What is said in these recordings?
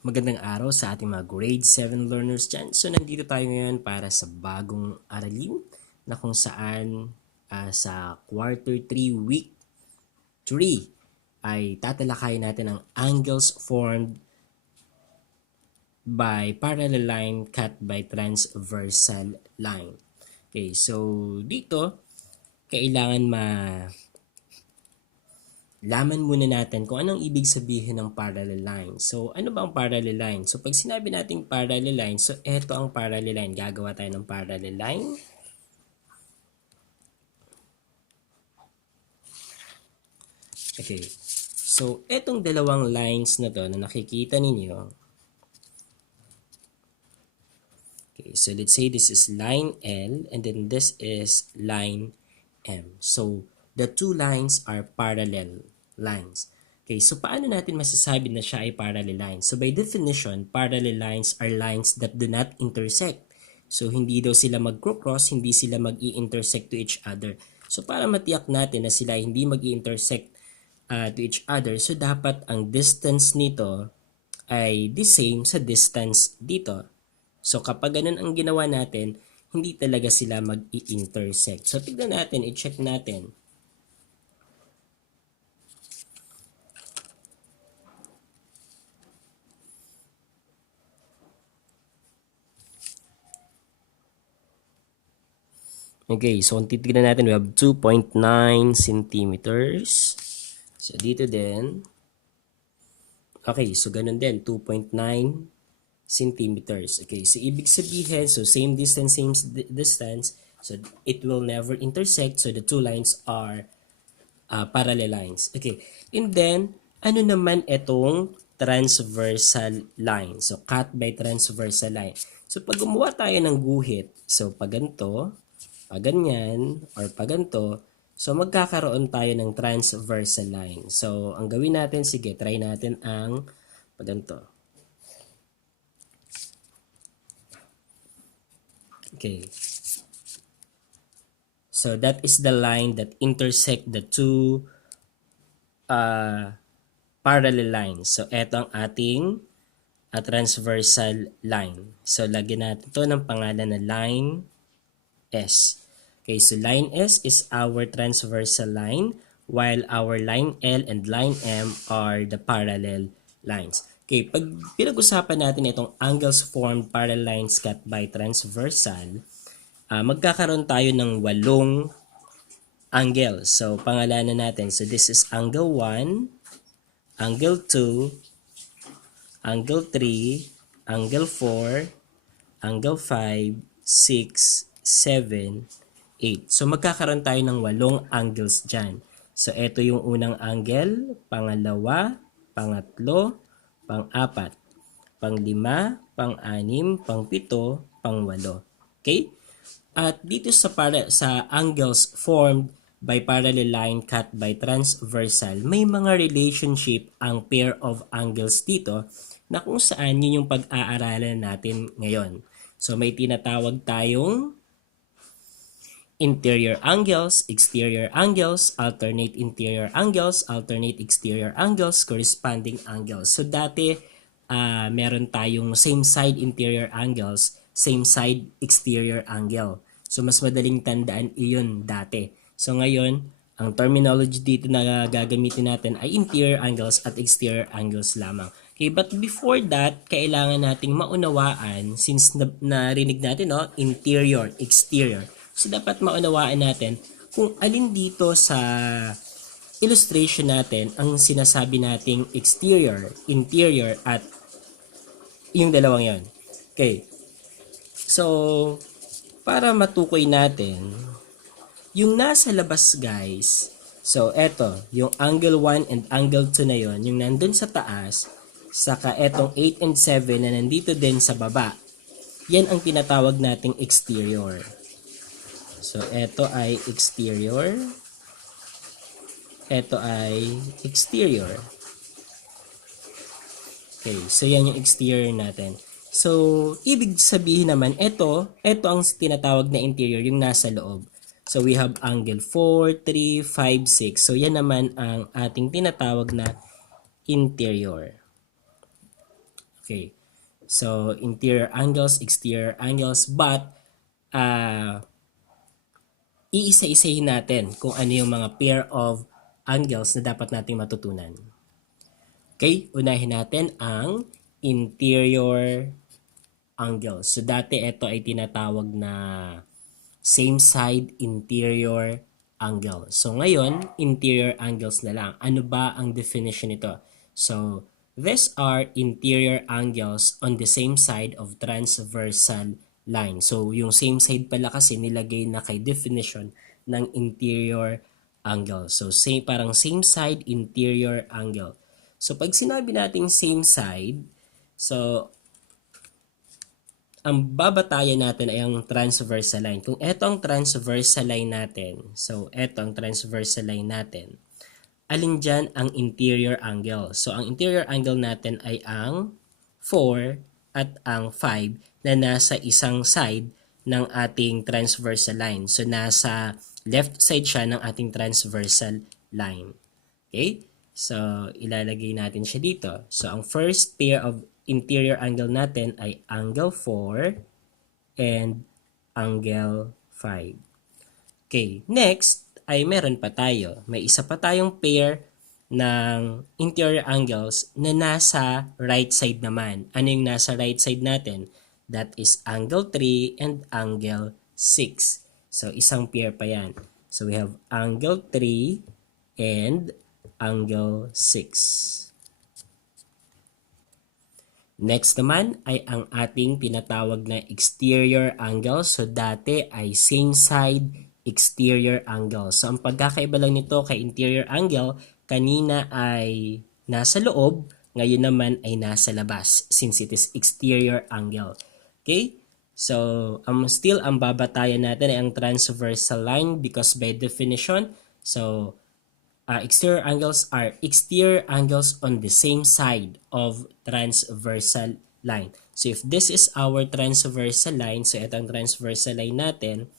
Magandang araw sa ating mga grade 7 learners dyan. So nandito tayo ngayon para sa bagong aralin na kung saan sa quarter 3 week 3 ay tatalakayin natin ang angles formed by parallel line cut by transversal line. Okay, so dito kailangan laman muna natin kung anong ibig sabihin ng parallel line. So, ano ba ang parallel line? So, pag sinabi nating parallel line, so eto ang parallel line. Gagawa tayo ng parallel line. Okay. So, etong dalawang lines na to na nakikita ninyo. Okay, so let's say this is line L and then this is line M. So, the two lines are parallel lines. Okay, so paano natin masasabi na siya ay parallel line? So by definition, parallel lines are lines that do not intersect. So hindi daw sila mag-cross, hindi sila mag-i-intersect to each other. So para matiyak natin na sila hindi mag-i-intersect to each other, so dapat ang distance nito ay the same sa distance dito. So kapag ganun ang ginawa natin, hindi talaga sila mag-i-intersect. So tignan natin, i-check natin. Okay, so kung titignan natin, we have 2.9 centimeters. So, dito din. Okay, so ganun din, 2.9 centimeters. Okay, so ibig sabihin, so same distance, so it will never intersect, so the two lines are parallel lines. Okay, and then, ano naman itong transversal line? So, cut by transversal line. So, pag gumawa tayo ng guhit, so pag ganito, pag ganyan, or pag ganito, so magkakaroon tayo ng transversal line. So, ang gawin natin, sige, try natin ang pag ganito. Okay. So, that is the line that intersect the two parallel lines. So, eto ang ating transversal line. So, lagyan natin ito ng pangalan na line S. Okay, so line S is our transversal line while our line L and line M are the parallel lines. Okay, pag pinag-usapan natin itong angles formed parallel lines cut by transversal, magkakaroon tayo ng 8 angles. So, pangalanan natin. So, this is angle 1, angle 2, angle 3, angle 4, angle 5, 6, 7, 8. So, magkakaroon tayo ng 8 angles dyan. So, ito yung unang angle, pangalawa, pangatlo, pang-apat, pang-5, pang-6, pang-7, pang-8. Okay? At dito sa angles formed by parallel line cut by transversal, may mga relationship ang pair of angles dito na kung saan yun yung pag-aaralan natin ngayon. So may tinatawag tayong interior angles, exterior angles, alternate interior angles, alternate exterior angles, corresponding angles. So dati meron tayong same side interior angles, same side exterior angle. So mas madaling tandaan iyon dati. So ngayon, ang terminology dito na gagamitin natin ay interior angles at exterior angles lamang. Okay, but before that, kailangan nating maunawaan, since narinig natin, no, interior, exterior. So, dapat maunawaan natin kung alin dito sa illustration natin ang sinasabi nating exterior, interior, at yung dalawang yon. Okay. So, para matukoy natin, yung nasa labas, guys, so, eto, yung angle 1 and angle 2 na yon, yung nandun sa taas, saka etong 8 and 7 na nandito din sa baba, yan ang tinatawag nating exterior. So, ito ay exterior. Ito ay exterior. Okay, so yan yung exterior natin. So, ibig sabihin naman, ito ang tinatawag na interior, yung nasa loob. So, we have angle 4, 3, 5, 6. So, yan naman ang ating tinatawag na interior. Okay. So, interior angles, exterior angles, but iisa-isahin natin kung ano yung mga pair of angles na dapat nating matutunan. Okay, unahin natin ang interior angles. So, dati ito ay tinatawag na same side interior angle. So, ngayon, interior angles na lang. Ano ba ang definition nito? So, these are interior angles on the same side of transversal line. So, yung same side pala kasi nilagay na kay definition ng interior angle. So, parang same side interior angle. So, pag sinabi nating same side, so, ang babatayan natin ay ang transversal line. Kung ito ang transversal line natin, so ito ang transversal line natin, alin dyan ang interior angle? So ang interior angle natin ay ang 4 at ang 5 na nasa isang side ng ating transversal line. So nasa left side siya ng ating transversal line. Okay? So ilalagay natin siya dito. So ang first pair of interior angle natin ay angle 4 and angle 5. Okay, next ay meron pa tayo. May isa pa tayong pair ng interior angles na nasa right side naman. Ano yung nasa right side natin? That is angle 3 and angle 6. So, isang pair pa yan. So, we have angle 3 and angle 6. Next naman ay ang ating tinatawag na exterior angle. So, dati ay same side exterior angle. So, ang pagkakaiba lang nito kay interior angle, kanina ay nasa loob, ngayon naman ay nasa labas since it is exterior angle. Okay? So, still ang babatayan natin ay ang transversal line because by definition, so, exterior angles are exterior angles on the same side of transversal line. So if this is our transversal line, so ito ang transversal line natin,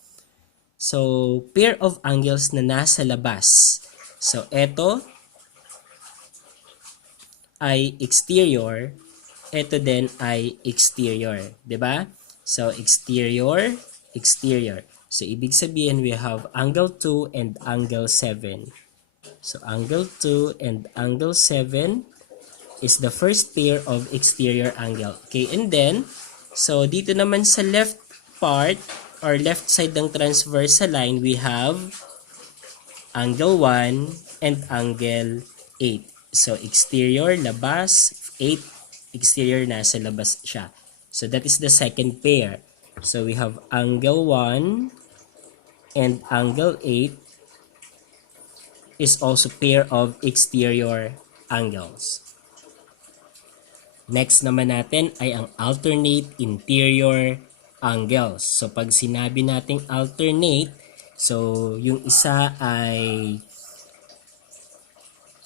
so pair of angles na nasa labas. So ito ay exterior, ito din ay exterior, 'di ba? So exterior, exterior. So ibig sabihin we have angle 2 and angle 7. So, angle 2 and angle 7 is the first pair of exterior angle. Okay, and then, so dito naman sa left part or left side ng transversal line, we have angle 1 and angle 8. So, exterior, labas, 8, exterior, nasa labas siya. So, that is the second pair. So, we have angle 1 and angle 8 is also pair of exterior angles. Next naman natin ay ang alternate interior angles. So pag sinabi nating alternate, so yung isa ay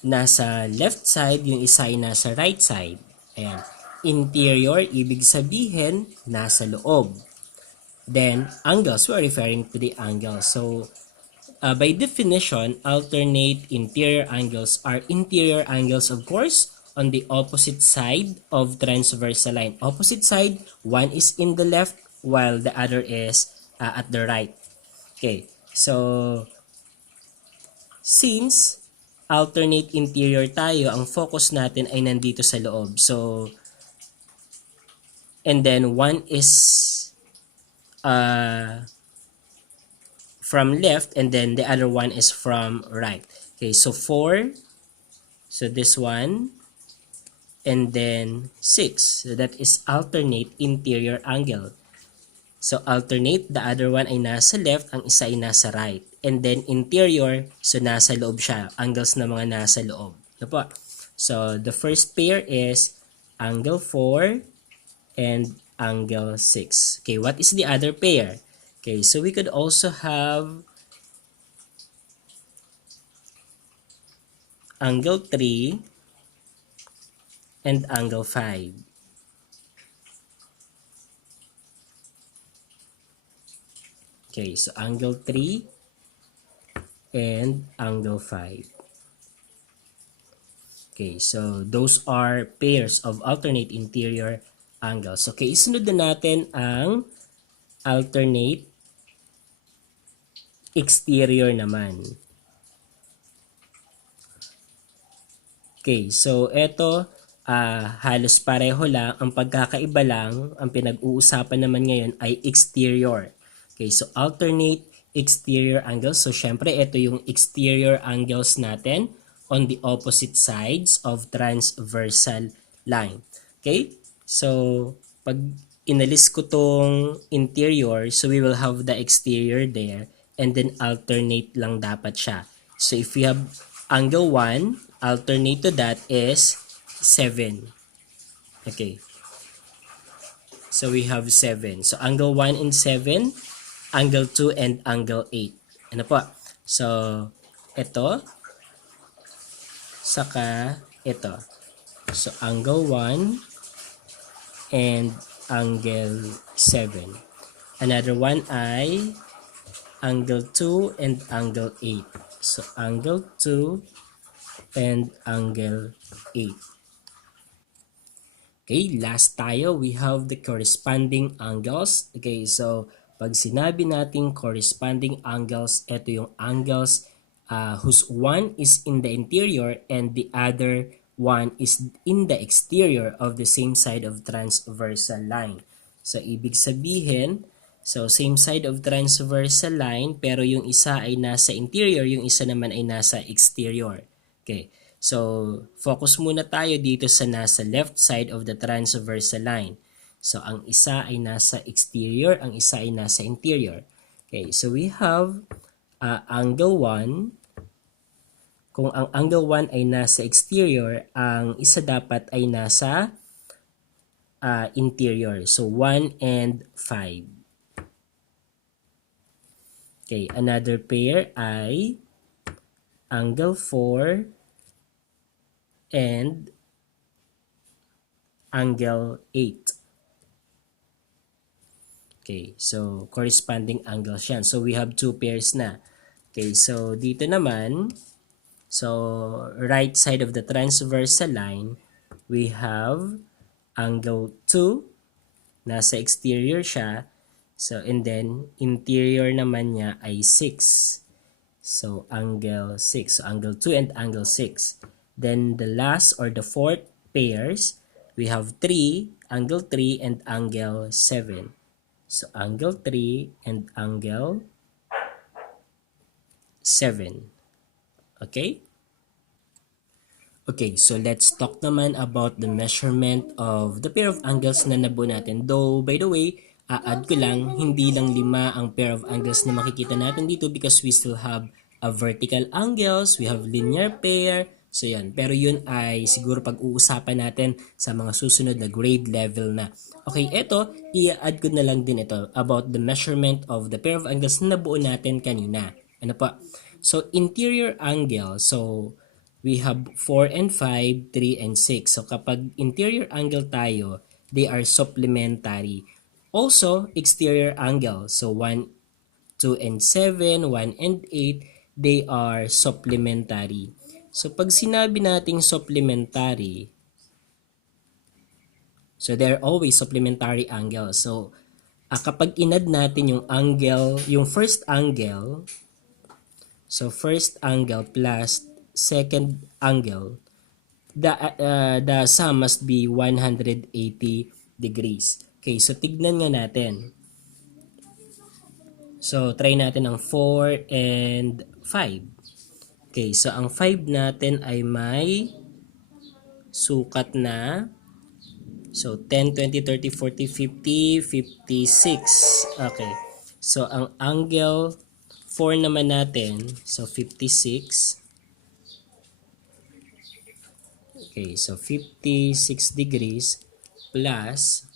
nasa left side, yung isa ay nasa right side. Ayan. Interior, ibig sabihin, nasa loob. Then, angles, we're referring to the angles. So, by definition, alternate interior angles are interior angles, of course, on the opposite side of transversal line. Opposite side, one is in the left while the other is at the right. Okay, so since alternate interior tayo, ang focus natin ay nandito sa loob. So, and then one is from left and then the other one is from right. Okay, so 4, so this one, and then 6. So that is alternate interior angle. So alternate, the other one ay nasa left, ang isa ay nasa right. And then interior, so nasa loob siya. Angles na mga nasa loob. Ito po. So the first pair is angle 4 and angle 6. Okay, what is the other pair? Okay, so we could also have angle 3 and angle 5. Okay, so angle 3 and angle 5. Okay, so those are pairs of alternate interior angles. Okay, isunod na natin ang alternate exterior naman. Okay, so eto halos pareho lang. Ang pagkakaiba lang, ang pinag-uusapan naman ngayon ay exterior. Okay, so alternate exterior angles. So syempre ito yung exterior angles natin on the opposite sides of transversal line. Okay, so pag inalis ko tong interior, so we will have the exterior there and then alternate lang dapat siya. So if we have angle 1, alternate to that is 7. Okay. So we have 7. So angle 1 and 7, angle 2 and angle 8. Ano po? So ito, saka ito. So angle 1 and angle 7. Another one ay angle 2 and angle 8. So angle 2 and angle 8. Okay, last tayo, we have the corresponding angles. Okay, so pag sinabi nating corresponding angles, ito yung angles whose one is in the interior and the other one is in the exterior of the same side of transversal line. So ibig sabihin, so same side of transversal line pero yung isa ay nasa interior, yung isa naman ay nasa exterior. Okay. So, focus muna tayo dito sa nasa left side of the transversal line. So, ang isa ay nasa exterior, ang isa ay nasa interior. Okay, so we have angle 1. Kung ang angle 1 ay nasa exterior, ang isa dapat ay nasa interior. So, 1 and 5. Okay, another pair ay angle 4 and angle 8. Okay, so corresponding angles yan. So we have two pairs na. Okay, so dito naman, so right side of the transversal line, we have angle 2, nasa exterior siya. So and then interior naman niya ay 6. So angle 6. So angle 2 and angle 6. Then the last or the fourth pairs, we have 3, angle 3 and angle 7. So angle 3 and angle 7. Okay? Okay, so let's talk naman about the measurement of the pair of angles na nabuo natin. Though, by the way, add ko lang, hindi lang 5 ang pair of angles na makikita natin dito because we still have a vertical angles, we have linear pair, so yan. Pero yun ay siguro pag-uusapan natin sa mga susunod na grade level na. Okay, eto, i-add ko na lang din ito about the measurement of the pair of angles na nabuo natin kanina. Ano pa? So, interior angle, so we have 4 and 5, 3 and 6. So kapag interior angle tayo, they are supplementary. Also, exterior angle. So 1, 2 and 7, 1 and 8, they are supplementary. So pag sinabi nating supplementary, so they're always supplementary angles. So kapag inad natin yung angle, yung first angle, so first angle plus second angle, the sum must be 180 degrees. Okay, so tignan nga natin. So try natin ang 4 and 5. Okay, so ang 5 natin ay may sukat na, so 10, 20, 30, 40, 50, 56. Okay, so ang angle 4 naman natin, so 56. Okay, so 56 degrees plus,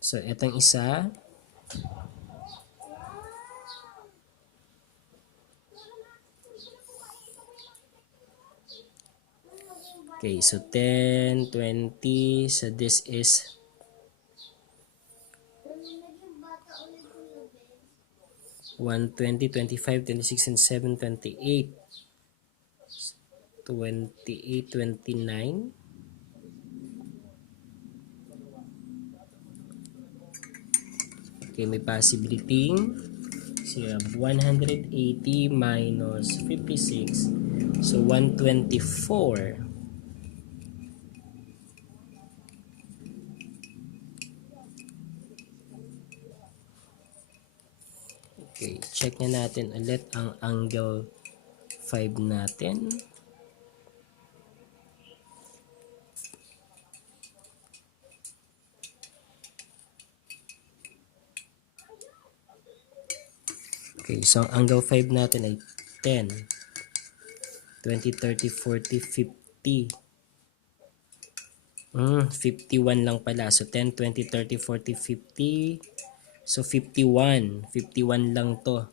so etong isa, okay, so 10, 20, so this is 120, 25, 26, and 7, 28. 28, 29. Okay, may possibility. So you have 180 minus 56. So 124. Okay, check na natin ulit ang angle 5 natin. Okay, so ang angle 5 natin ay 10, 20, 30, 40, 50. 51 lang pala. So 10, 20, 30, 40, 50. So 51. 51 lang to.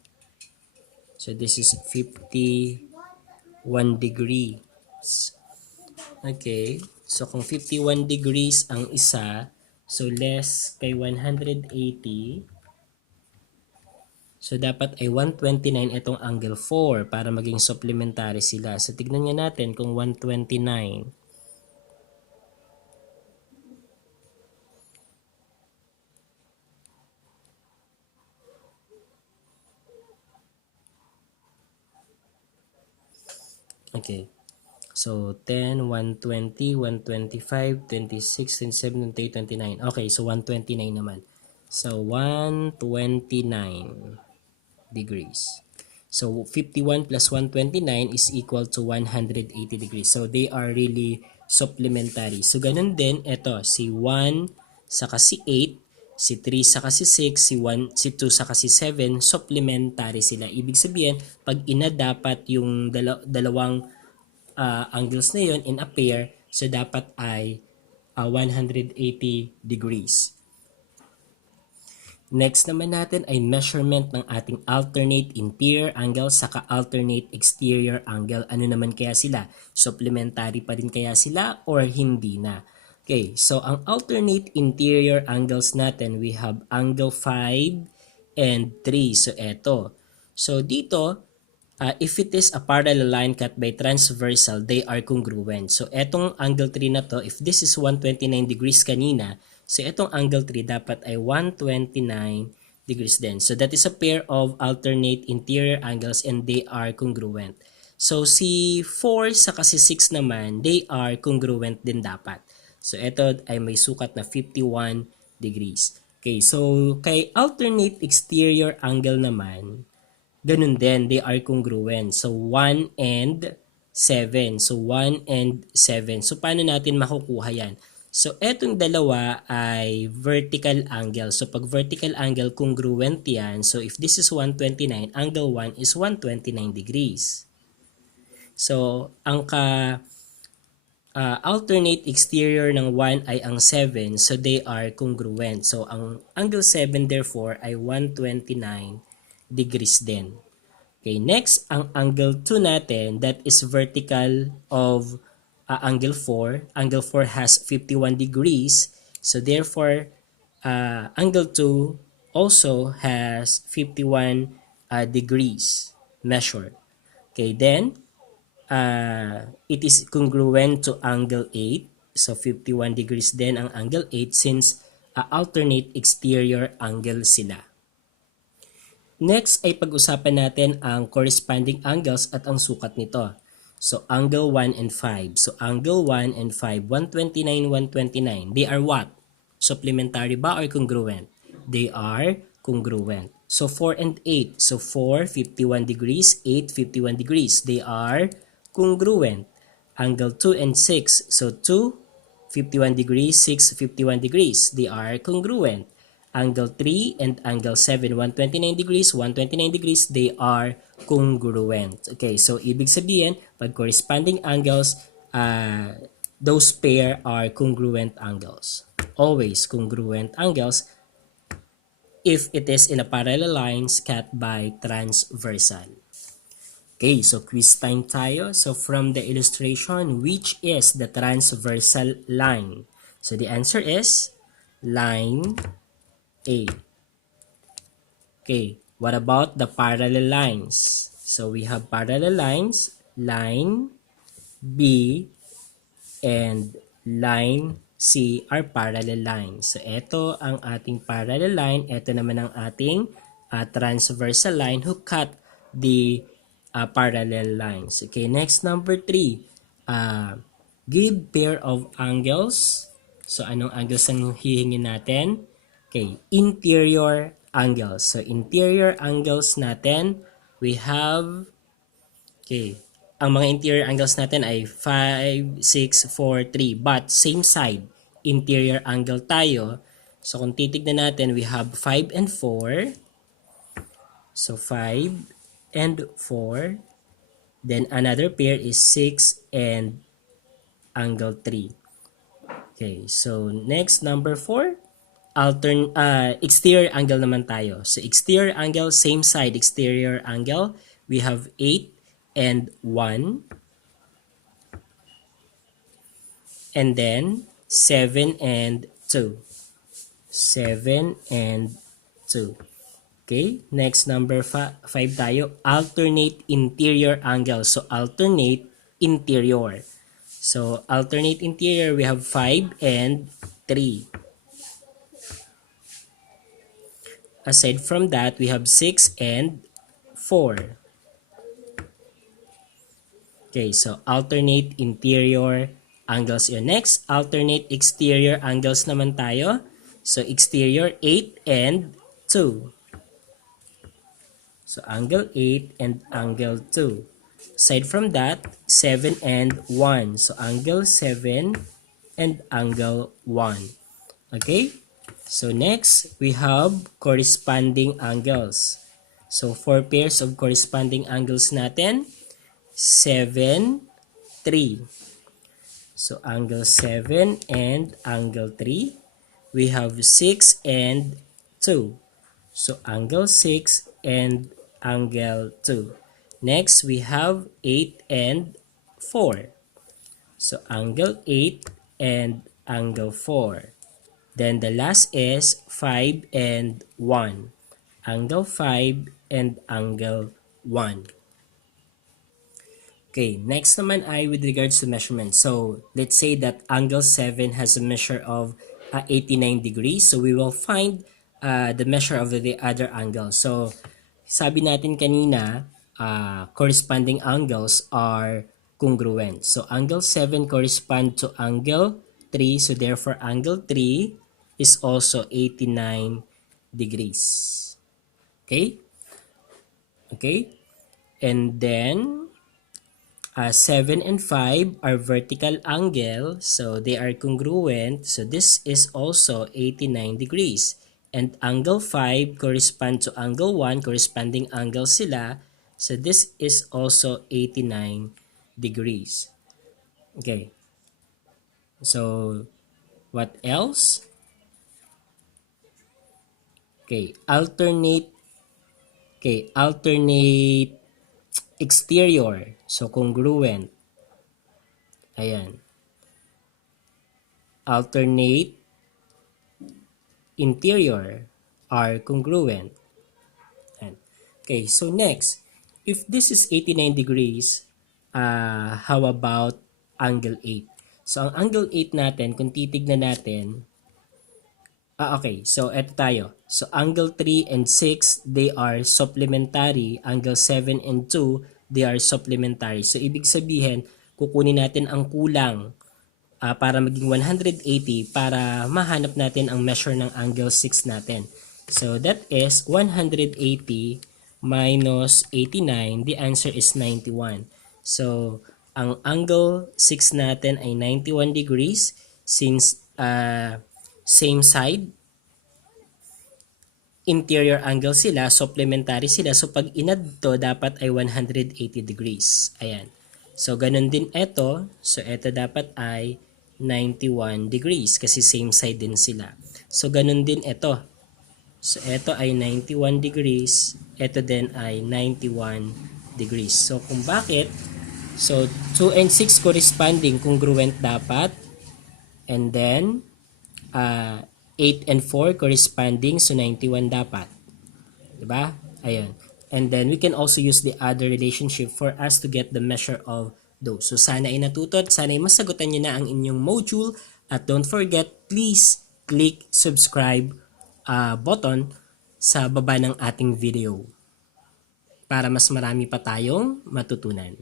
So this is 51 degrees. Okay. So kung 51 degrees ang isa, so less kay 180. So dapat ay 129 itong angle 4 para maging supplementary sila. So tignan nga natin kung 129. Okay. So 10, 120, 125, 26, 27, 28, 29. Okay, so 129 naman. So 129 degrees. So 51 plus 129 is equal to 180 degrees. So they are really supplementary. So ganun din, ito, si 1 saka si 8, si 3 saka si 6, si 1, si 2 saka si 7, supplementary sila. Ibig sabihin, pag ina dapat yung dalawang angles na yun in a pair, so dapat ay 180 degrees. Next naman natin ay measurement ng ating alternate interior angle saka alternate exterior angle. Ano naman kaya sila? Supplementary pa rin kaya sila or hindi na? Okay, so ang alternate interior angles natin, we have angle 5 and 3. So eto. So dito, if it is a parallel line cut by transversal, they are congruent. So, etong angle 3 na to, if this is 129 degrees kanina, so etong angle 3 dapat ay 129 degrees din. So, that is a pair of alternate interior angles and they are congruent. So, si 4 sa kasi 6 naman, they are congruent din dapat. So, ito ay may sukat na 51 degrees. Okay, so kay alternate exterior angle naman, ganun din, they are congruent. So, 1 and 7. So, 1 and 7. So, paano natin makukuha yan? So, etong dalawa ay vertical angle. So, pag vertical angle, congruent yan. So, if this is 129, angle 1 is 129 degrees. So, ang alternate exterior ng 1 ay ang 7. So, they are congruent. So, ang angle 7 therefore ay 129 degrees din. Okay, next, ang angle 2 natin, that is vertical of angle 4. Angle 4 has 51 degrees. So, therefore, angle 2 also has 51 degrees measured. Okay, then, it is congruent to angle 8. So, 51 degrees din ang angle 8 since alternate exterior angle sila. Next ay pag-usapan natin ang corresponding angles at ang sukat nito. So, angle 1 and 5. So, angle 1 and 5, 129, 129. They are what? Supplementary ba or congruent? They are congruent. So, 4 and 8. So, 4, 51 degrees. 8, 51 degrees. They are congruent. Angle 2 and 6. So, 2, 51 degrees. 6, 51 degrees. They are congruent. Angle 3 and angle 7, 129 degrees, 129 degrees, they are congruent. Okay, so ibig sabihin, pag corresponding angles, those pair are congruent angles. Always congruent angles if it is in a parallel lines cut by transversal. Okay, so quiz time tayo. So from the illustration, which is the transversal line? So the answer is line A. Okay, what about the parallel lines? So we have parallel lines, line B, and line C are parallel lines. So, ito ang ating parallel line. Ito naman ang ating transversal line who cut the parallel lines. Okay, next number 3. Give pair of angles. So, anong angles ang hihingin natin? Okay, interior angles. So, interior angles natin, we have, okay, ang mga interior angles natin ay 5, 6, 4, 3. But same side, interior angle tayo. So kung titignan natin, we have 5 and 4. So 5 and 4. Then another pair is 6 and angle 3. Okay, so next number 4. Exterior angle naman tayo. So exterior angle, same side exterior angle. We have 8 and 1. And then 7 and 2. 7 and 2. Okay, next number 5 tayo. Alternate interior angle. So alternate interior. So alternate interior, we have 5 and 3. Aside from that, we have 6 and 4. Okay, so alternate interior angles yun. Next, alternate exterior angles naman tayo. So exterior 8 and 2. So angle 8 and angle 2. Aside from that, 7 and 1. So angle 7 and angle 1. Okay? So next, we have corresponding angles. So 4 pairs of corresponding angles natin. 7, 3. So angle 7 and angle 3. We have 6 and 2. So angle 6 and angle 2. Next, we have 8 and 4. So angle 8 and angle 4. Then the last is 5 and 1. Angle 5 and angle 1. Okay, next naman ay with regards to measurement. So, let's say that angle 7 has a measure of 89 degrees. So, we will find the measure of the other angle. So, sabi natin kanina, corresponding angles are congruent. So, angle 7 correspond to angle 3. So, therefore, angle 3 is also 89 degrees. Okay? Okay? And then, 7 and 5 are vertical angle, so they are congruent. So this is also 89 degrees. And angle 5 correspond to angle 1, corresponding angle sila. So this is also 89 degrees. Okay. So what else? Okay, alternate exterior. So congruent. Ayan. Alternate interior are congruent. Ayan. Okay, so next, if this is 89 degrees, how about angle 8? So ang angle 8 natin, kung titignan natin, okay, so eto tayo. So angle 3 and 6, they are supplementary. Angle 7 and 2, they are supplementary. So ibig sabihin, kukunin natin ang kulang para maging 180 para mahanap natin ang measure ng angle 6 natin. So that is 180 minus 89. The answer is 91. So ang angle 6 natin ay 91 degrees since same side, interior angle sila, supplementary sila. So pag inad to, dapat ay 180 degrees. Ayan. So ganun din ito. So ito dapat ay 91 degrees kasi same side din sila. So ganun din ito. So ito ay 91 degrees. Ito din ay 91 degrees. So kung bakit? So 2 and 6 corresponding congruent dapat. And then 8 and 4 corresponding, so 91 dapat. Diba? Ayan. And then we can also use the other relationship for us to get the measure of those. So sana ay natuto at sana ay masagutan nyo na ang inyong module. At don't forget, please click subscribe button sa baba ng ating video para mas marami pa tayong matutunan.